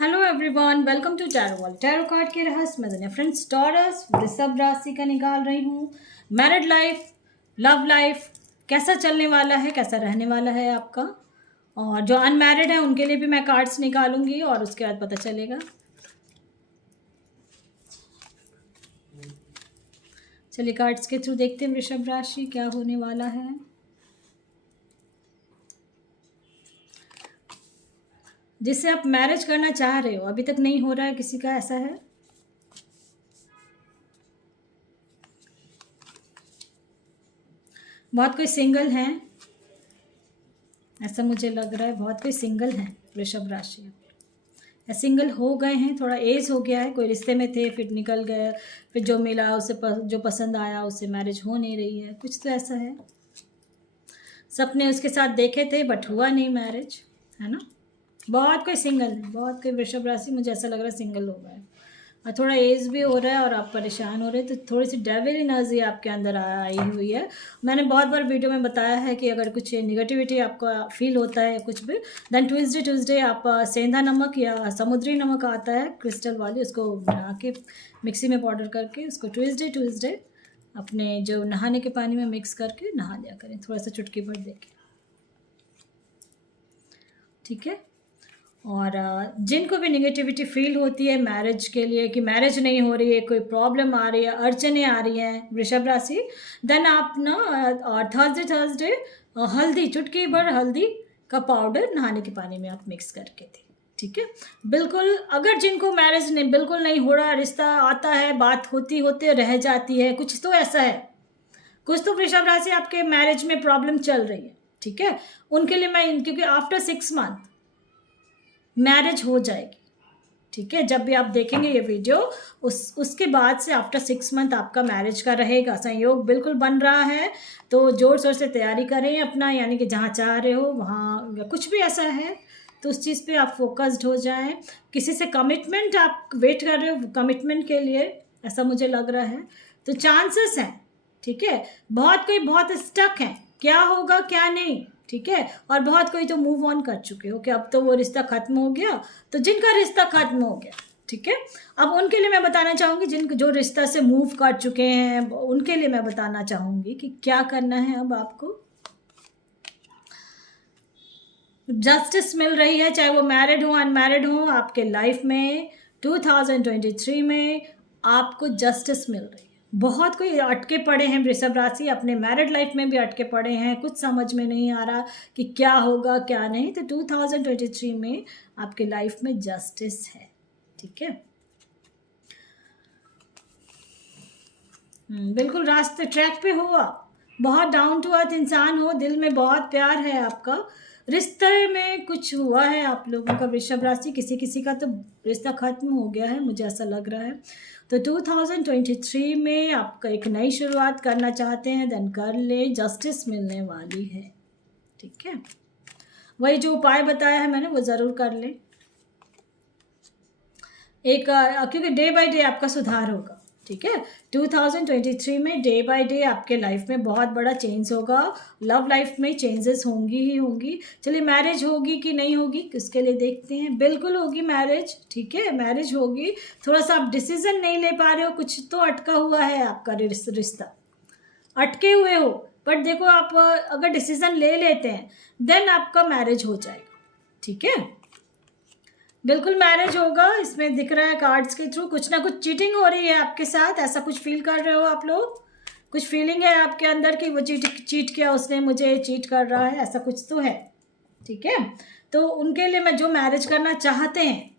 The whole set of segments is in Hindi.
Hello everyone, welcome to tarot world. Tarot card के रहस्य मैं दुनिया फ्रेंड्स टॉरस वृषभ राशि का निकाल रही हूँ। मैरिड लाइफ, लव लाइफ कैसा चलने वाला है, कैसा रहने वाला है आपका। और जो अनमैरिड है उनके लिए भी मैं कार्ड्स निकालूंगी और उसके बाद पता चलेगा। चलिए कार्ड्स के थ्रू देखते हैं वृषभ राशि क्या होने वाला है। जिससे आप मैरिज करना चाह रहे हो, अभी तक नहीं हो रहा है किसी का, ऐसा है। बहुत कोई सिंगल हैं, ऐसा मुझे लग रहा है। बहुत कोई सिंगल हैं वृषभ राशि, या सिंगल हो गए हैं, थोड़ा एज हो गया है। कोई रिश्ते में थे फिर निकल गए, फिर जो मिला उसे जो पसंद आया उससे मैरिज हो नहीं रही है, कुछ तो ऐसा है। सपने उसके साथ देखे थे बट हुआ नहीं मैरिज, है ना। बहुत कोई सिंगल है, बहुत कोई वृषभ राशि मुझे ऐसा लग रहा है सिंगल हो गया है। और थोड़ा एज भी हो रहा है और आप परेशान हो रहे हैं, तो थोड़ी सी डेविल एनर्जी आपके अंदर आई हुई है। मैंने बहुत बार वीडियो में बताया है कि अगर कुछ निगेटिविटी आपका फील होता है कुछ भी, देन ट्यूसडे आप सेंधा नमक या समुद्री नमक आता है क्रिस्टल वाली, उसको बना के मिक्सी में पाउडर करके उसको ट्यूसडे अपने जो नहाने के पानी में मिक्स करके नहा लिया करें, थोड़ा सा चुटकी भर देके, ठीक है। और जिनको भी निगेटिविटी फील होती है मैरिज के लिए कि मैरिज नहीं हो रही है, कोई प्रॉब्लम आ रही है, अड़चने आ रही हैं वृषभ राशि, देन आप ना और थर्सडे हल्दी, चुटकी भर हल्दी का पाउडर नहाने के पानी में आप मिक्स करके दें, ठीक है। बिल्कुल, अगर जिनको मैरिज नहीं बिल्कुल नहीं हो रहा, रिश्ता आता है, बात होती होते रह जाती है, कुछ तो ऐसा है, कुछ तो वृषभ राशि आपके मैरिज में प्रॉब्लम चल रही है, ठीक है। उनके लिए मैं, क्योंकि आफ्टर 6 मंथ मैरिज हो जाएगी, ठीक है। जब भी आप देखेंगे ये वीडियो, उसके बाद से आफ्टर 6 मंथ आपका मैरिज का रहेगा, संयोग बिल्कुल बन रहा है। तो जोर शोर से तैयारी करें अपना, यानी कि जहाँ चाह रहे हो वहाँ, या कुछ भी ऐसा है तो उस चीज़ पे आप फोकस्ड हो जाएं। किसी से कमिटमेंट आप वेट कर रहे हो कमिटमेंट के लिए, ऐसा मुझे लग रहा है, तो चांसेस हैं, ठीक है। बहुत कोई बहुत स्टक है, क्या होगा क्या नहीं, ठीक है। और बहुत कोई तो मूव ऑन कर चुके हो कि अब तो वो रिश्ता खत्म हो गया, तो जिनका रिश्ता खत्म हो गया, ठीक है। अब उनके लिए मैं बताना चाहूँगी, जो रिश्ता से मूव कर चुके हैं उनके लिए मैं बताना चाहूँगी कि क्या करना है। अब आपको जस्टिस मिल रही है, चाहे वो मैरिड हो अनमैरिड हो, आपके लाइफ में 2023 में आपको जस्टिस मिल रही है। बहुत कोई अटके पड़े हैं वृषभ राशि, अपने मैरिड लाइफ में भी अटके पड़े हैं, कुछ समझ में नहीं आ रहा कि क्या होगा क्या नहीं, तो 2023 में आपके लाइफ में जस्टिस है, ठीक है। बिल्कुल रास्ते ट्रैक पे हो आप, बहुत डाउन टू अर्थ इंसान हो, दिल में बहुत प्यार है आपका, रिश्ते में कुछ हुआ है आप लोगों का वृषभ राशि, किसी किसी का तो रिश्ता खत्म हो गया है, मुझे ऐसा लग रहा है। तो 2023 में आपका एक नई शुरुआत करना चाहते हैं, देन कर ले, जस्टिस मिलने वाली है, ठीक है। वही जो उपाय बताया है मैंने वो ज़रूर कर ले, क्योंकि डे बाय डे आपका सुधार होगा, ठीक है। 2023 में डे बाय डे आपके लाइफ में बहुत बड़ा चेंज होगा, लव लाइफ में चेंजेस होंगी ही होंगी। चलिए मैरिज होगी कि नहीं होगी किसके लिए देखते हैं, बिल्कुल होगी मैरिज, ठीक है, मैरिज होगी। थोड़ा सा आप डिसीजन नहीं ले पा रहे हो, कुछ तो अटका हुआ है आपका रिश्ता, अटके हुए हो, बट देखो आप अगर डिसीजन ले लेते हैं देन आपका मैरिज हो जाएगा, ठीक है। बिल्कुल मैरिज होगा, इसमें दिख रहा है कार्ड्स के थ्रू। कुछ ना कुछ चीटिंग हो रही है आपके साथ, ऐसा कुछ फील कर रहे हो आप लोग, कुछ फीलिंग है आपके अंदर कि वो चीट किया उसने, मुझे चीट कर रहा है, ऐसा कुछ तो है, ठीक है। तो उनके लिए मैं, जो मैरिज करना चाहते हैं,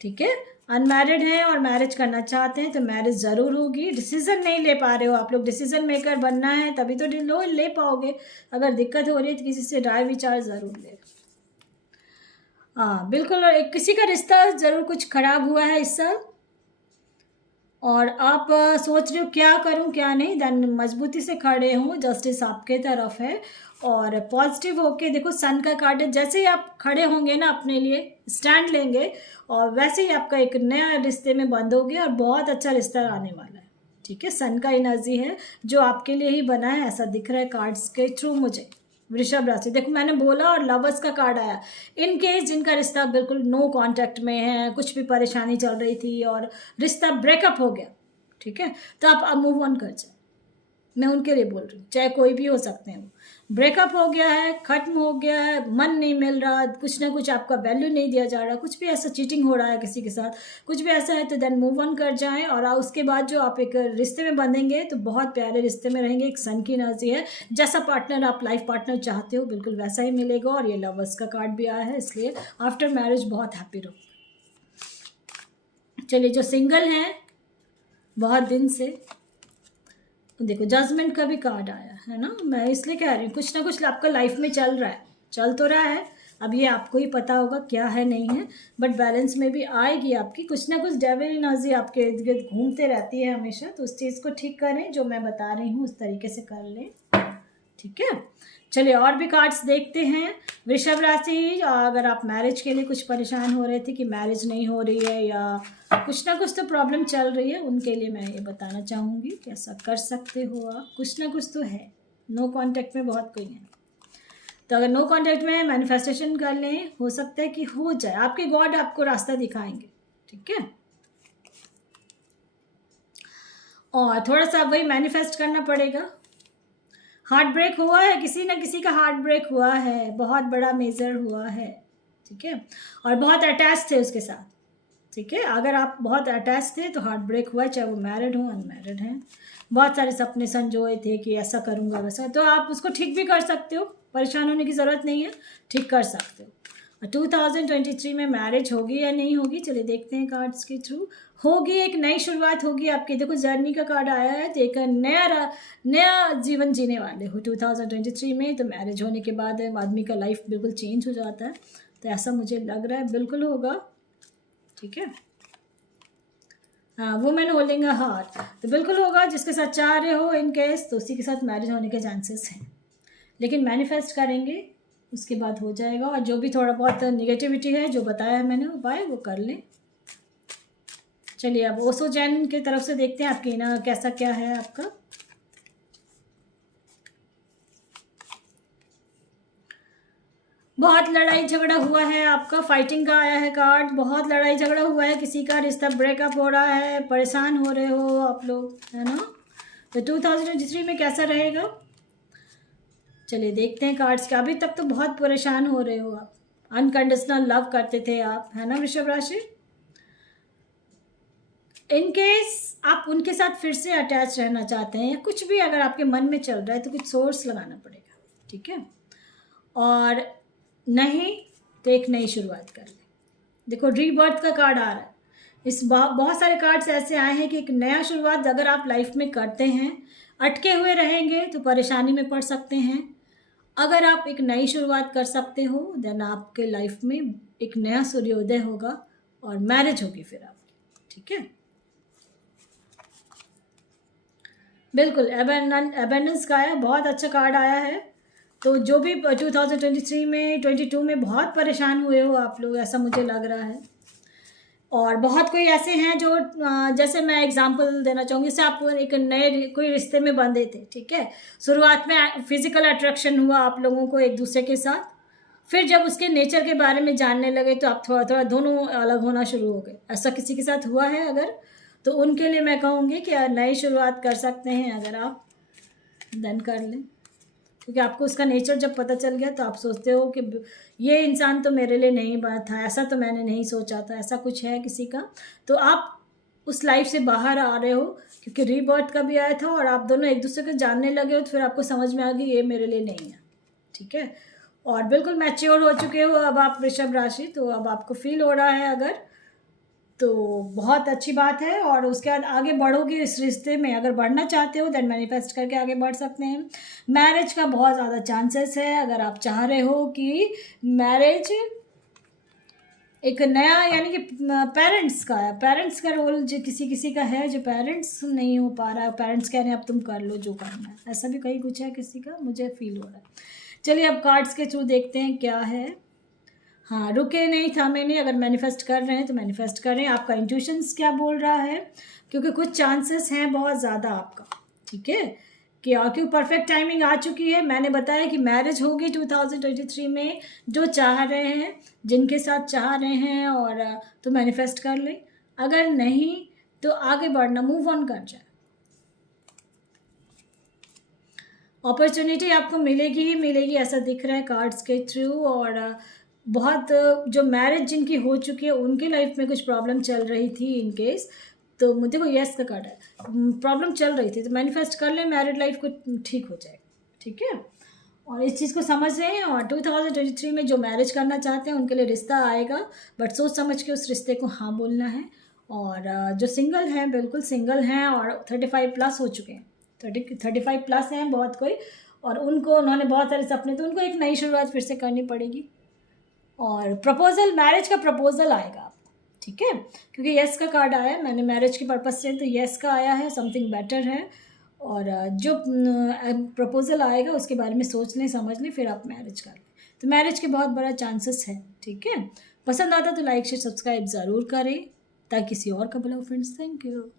ठीक है, अनमैरिड हैं और मैरिज करना चाहते हैं, तो मैरिज ज़रूर होगी। डिसीजन नहीं ले पा रहे हो आप लोग, डिसीजन मेकर बनना है तभी तो ले पाओगे। अगर दिक्कत हो रही है तो किसी से राय विचार ज़रूर ले। हाँ बिल्कुल, और किसी का रिश्ता ज़रूर कुछ खराब हुआ है इस साल, और आप सोच रहे हो क्या करूं क्या नहीं, देन मजबूती से खड़े हों, जस्टिस आपके तरफ है। और पॉजिटिव होके देखो, सन का कार्ड है, जैसे ही आप खड़े होंगे ना अपने लिए स्टैंड लेंगे, और वैसे ही आपका एक नया रिश्ते में बंधोगे और बहुत अच्छा रिश्ता आने वाला है, ठीक है। सन का एनर्जी है जो आपके लिए ही बना है, ऐसा दिख रहा है कार्ड्स के थ्रू मुझे, वृषभ राशि, देखो मैंने बोला और लवर्स का कार्ड आया। इन केस जिनका रिश्ता बिल्कुल नो कांटेक्ट में है, कुछ भी परेशानी चल रही थी और रिश्ता ब्रेकअप हो गया, ठीक है, तो आप अब मूव ऑन कर जाए। मैं उनके लिए बोल रही हूँ, चाहे कोई भी हो सकते हैं वो। ब्रेकअप हो गया है, ख़त्म हो गया है, मन नहीं मिल रहा, कुछ ना कुछ आपका वैल्यू नहीं दिया जा रहा, कुछ भी ऐसा चीटिंग हो रहा है किसी के साथ, कुछ भी ऐसा है, तो देन मूव ऑन कर जाएं। और उसके बाद जो आप एक रिश्ते में बंधेंगे तो बहुत प्यारे रिश्ते में रहेंगे। एक सन की एनर्जी है, जैसा पार्टनर आप लाइफ पार्टनर चाहते हो बिल्कुल वैसा ही मिलेगा। और ये लवर्स का कार्ड भी आया है, इसलिए आफ्टर मैरिज बहुत हैप्पी रहो। चलिए, जो सिंगल हैं बहुत दिन से, देखो जजमेंट का भी कार्ड आया है ना, मैं इसलिए कह रही हूँ कुछ ना कुछ आपका लाइफ में चल रहा है, चल तो रहा है, अब ये आपको ही पता होगा क्या है नहीं है, बट बैलेंस में भी आएगी आपकी। कुछ ना कुछ डेविल एनर्जी आपके इर्द गिर्द घूमते रहती है हमेशा, तो उस चीज़ को ठीक करें, जो मैं बता रही हूँ उस तरीके से कर लें, ठीक है। चलिए और भी कार्ड्स देखते हैं। वृषभ राशि, अगर आप मैरिज के लिए कुछ परेशान हो रहे थे कि मैरिज नहीं हो रही है या कुछ ना कुछ तो प्रॉब्लम चल रही है, उनके लिए मैं ये बताना चाहूँगी कि ऐसा कर सकते हो आप, कुछ ना कुछ तो है। नो कांटेक्ट में बहुत कोई है, तो अगर नो कांटेक्ट में मैनिफेस्टेशन कर लें, हो सकता है कि हो जाए, आपके गॉड आपको रास्ता दिखाएंगे, ठीक है। और थोड़ा सा वही मैनिफेस्ट करना पड़ेगा। हार्ट ब्रेक हुआ है, किसी ना किसी का हार्ट ब्रेक हुआ है, बहुत बड़ा मेजर हुआ है, ठीक है, और बहुत अटैच थे उसके साथ, ठीक है। अगर आप बहुत अटैच थे तो हार्ट ब्रेक हुआ, चाहे वो मैरिड हो अनमैरिड हैं। बहुत सारे सपने संजोए थे कि ऐसा करूँगा वैसा, तो आप उसको ठीक भी कर सकते हो, परेशान होने की ज़रूरत नहीं है, ठीक कर सकते हो। 2023 में मैरिज होगी या नहीं होगी, चलिए देखते हैं कार्ड्स के थ्रू। होगी, एक नई शुरुआत होगी आपकी। देखो जर्नी का कार्ड आया है, तो एक नया जीवन जीने वाले हो 2023 में। तो मैरिज होने के बाद आदमी का लाइफ बिल्कुल चेंज हो जाता है, तो ऐसा मुझे लग रहा है बिल्कुल होगा, ठीक है। हाँ, वुमेन होल्डिंग अ हार्ट, तो बिल्कुल होगा। जिसके साथ चाह रहे हो इन केस, तो उसी के साथ मैरिज होने के चांसेस हैं, लेकिन मैनिफेस्ट करेंगे उसके बाद हो जाएगा। और जो भी थोड़ा बहुत निगेटिविटी है, जो बताया है मैंने उपाय, वो कर लें। चलिए अब ओसो जैन की तरफ से देखते हैं आपकी ना कैसा क्या है आपका। बहुत लड़ाई झगड़ा हुआ है आपका, फाइटिंग का आया है कार्ड, बहुत लड़ाई झगड़ा हुआ है, किसी का रिश्ता ब्रेकअप हो रहा है, परेशान हो रहे हो आप लोग, है ना। तो 2023 में कैसा रहेगा, चलिए देखते हैं कार्ड्स का। अभी तक तो बहुत परेशान हो रहे हो आप, अनकंडीशनल लव करते थे आप, है ना वृषभ राशि। इन केस आप उनके साथ फिर से अटैच रहना चाहते हैं या कुछ भी अगर आपके मन में चल रहा है, तो कुछ सोर्स लगाना पड़ेगा, ठीक है। और नहीं तो एक नई शुरुआत कर लें। देखो रीबर्थ का कार्ड आ रहा है, इस बहुत सारे कार्ड्स ऐसे आए हैं कि एक नया शुरुआत अगर आप लाइफ में करते हैं, अटके हुए रहेंगे तो परेशानी में पड़ सकते हैं। अगर आप एक नई शुरुआत कर सकते हो, देन आपके लाइफ में एक नया सूर्योदय होगा और मैरिज होगी फिर आपकी, ठीक है। बिल्कुल एबेंडेंस का है, बहुत अच्छा कार्ड आया है। तो जो भी 2023 में 22 में बहुत परेशान हुए हो आप लोग, ऐसा मुझे लग रहा है। और बहुत कोई ऐसे हैं जो जैसे मैं एग्जांपल देना चाहूँगी, जैसे आप एक नए कोई रिश्ते में बंधे थे, ठीक है। शुरुआत में फिजिकल अट्रैक्शन हुआ आप लोगों को एक दूसरे के साथ, फिर जब उसके नेचर के बारे में जानने लगे तो आप थोड़ा थोड़ा दोनों अलग होना शुरू हो गए। ऐसा किसी के साथ हुआ है अगर, तो उनके लिए मैं कहूँगी कि नई शुरुआत कर सकते हैं अगर आप, डन कर लें। क्योंकि आपको उसका नेचर जब पता चल गया तो आप सोचते हो कि ये इंसान तो मेरे लिए नहीं बात था, ऐसा तो मैंने नहीं सोचा था, ऐसा कुछ है किसी का, तो आप उस लाइफ से बाहर आ रहे हो। क्योंकि रीबर्थ का भी आया था और आप दोनों एक दूसरे को जानने लगे हो, तो फिर आपको समझ में आ गई ये मेरे लिए नहीं है, ठीक है। और बिल्कुल मैच्योर हो चुके हो अब आप वृषभ राशि, तो अब आपको फील हो रहा है अगर, तो बहुत अच्छी बात है। और उसके बाद आगे बढ़ोगे इस रिश्ते में, अगर बढ़ना चाहते हो देन मैनिफेस्ट करके आगे बढ़ सकते हैं। मैरिज का बहुत ज़्यादा चांसेस है, अगर आप चाह रहे हो कि मैरिज एक नया, यानी कि पेरेंट्स का रोल जो किसी किसी का है, जो पेरेंट्स नहीं हो पा रहा है, पेरेंट्स कह रहे हैं अब तुम कर लो जो करना है, ऐसा भी कहीं कुछ है किसी का, मुझे फील हो रहा है। चलिए अब कार्ड्स के थ्रू देखते हैं क्या है। हाँ, रुके नहीं थामे नहीं, अगर मैनिफेस्ट कर रहे हैं तो मैनिफेस्ट करें। आपका इंट्यूशंस क्या बोल रहा है, क्योंकि कुछ चांसेस हैं बहुत ज़्यादा आपका, ठीक है, क्योंकि परफेक्ट टाइमिंग आ चुकी है। मैंने बताया कि मैरिज होगी 2023 में, जो चाह रहे हैं, जिनके साथ चाह रहे हैं, और तो मैनिफेस्ट कर लें, अगर नहीं तो आगे बढ़ना, मूव ऑन कर जाए। अपॉर्चुनिटी आपको मिलेगी ही मिलेगी, ऐसा दिख रहा है कार्ड्स के थ्रू। और बहुत जो मैरिज जिनकी हो चुकी है उनकी लाइफ में कुछ प्रॉब्लम चल रही थी इन केस, तो मुझे को यस का कार्ड है, प्रॉब्लम चल रही थी, तो मैनिफेस्ट कर लें मैरिड लाइफ को ठीक हो जाए, ठीक है। और इस चीज़ को समझ रहे हैं, और 2023 में जो मैरिज करना चाहते हैं उनके लिए रिश्ता आएगा, बट सोच समझ के उस रिश्ते को हाँ बोलना है। और जो सिंगल हैं, बिल्कुल सिंगल हैं और 35 प्लस हो चुके हैं, 35 प्लस हैं बहुत कोई, और उन्होंने बहुत सारे सपने, तो उनको एक नई शुरुआत फिर से करनी पड़ेगी। और प्रपोजल, मैरिज का प्रपोजल आएगा आपको, ठीक है, क्योंकि यस का कार्ड आया है, मैंने मैरिज के पर्पज़ से, तो यस का आया है, समथिंग बेटर है। और जो प्रपोजल आएगा उसके बारे में सोच लें, समझ लें, फिर आप मैरिज कर लें, तो मैरिज के बहुत बड़ा चांसेस है, ठीक है। पसंद आता तो लाइक शेयर सब्सक्राइब ज़रूर करें, ताकि किसी और का भला हो फ्रेंड्स। Thank you.